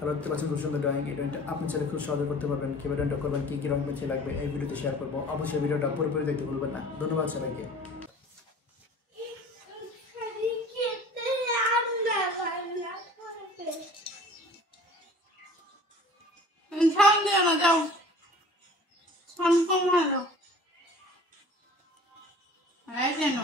আর দেখতে পাচ্ছেন খুব সুন্দর ড্রয়িং। এই ড্রয়িংটা আপনি চাইলে খুব সহজে করতে পারবেন। কীভাবে ড্রয়িংটা করবেন, কী কী রং পেন্সিল লাগবে এই ভিডিওতে শেয়ার করবো। অবশ্যই ভিডিওটা পুরোপুরি দেখতে ভুলবেন না। ধন্যবাদ সবাইকে। যাও যেন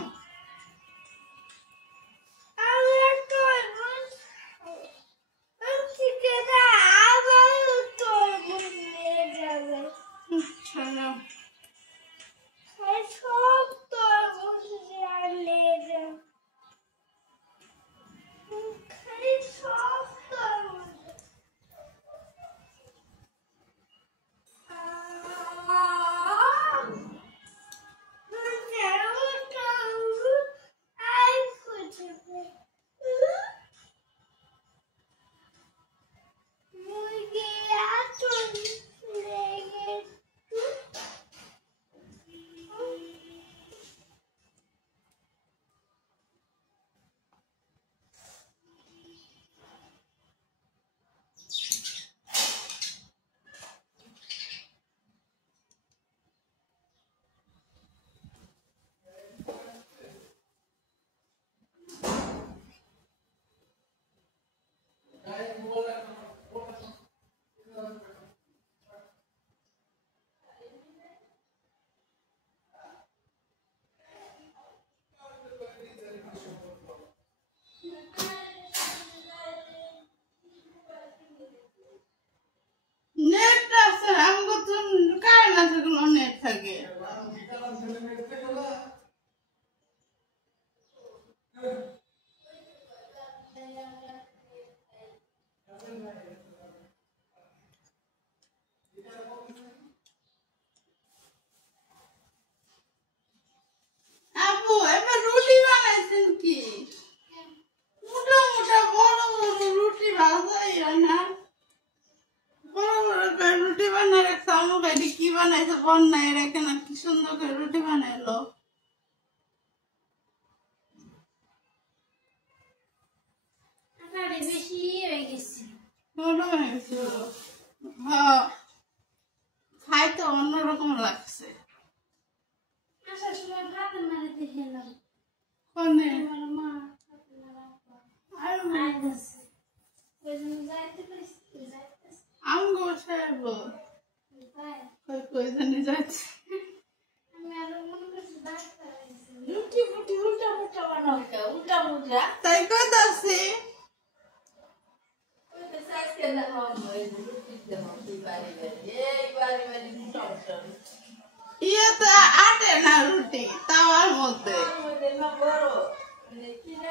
নেট আছে আমগো তো কার না সেগুলো নেট থাকে আপু এবার রুটি বানাইছেন কি মোটা মোটা বড় বড় রুটি ভাজাই হয় না বড় বড় করে রুটি বানাই রাখছে আমার বাড়ি কি বানাইছে বন্যায় রেখে না কি সুন্দর করে রুটি বানাইলো বেশি হয়ে গেছে হ্যাঁ খাইতে অন্যরকম লাগছে আসার সময় ভাতের মারিতে খেলাম কোনে আমার মা আর আইতাছে ওই জন্য যাইতে পারছি যাইতেছে আমগো সাহেব তাই কই কই জানি যাচ্ছে আমি আরো মনে করছি ডাক্তার আইছে রুটি ফুটি উল্টা উল্টা বানাও কে উল্টা উল্টা তাই কইতাছি ওই তো সাইকেল না হম ওই রুটি দেবো তুই বাড়ি বাড়ি এই বাড়ি বাড়ি উল্টা উল্টা ইয়ে তো আটে না রুটি তাওয়ার মধ্যে আমার মধ্যে না বড় মানে কি না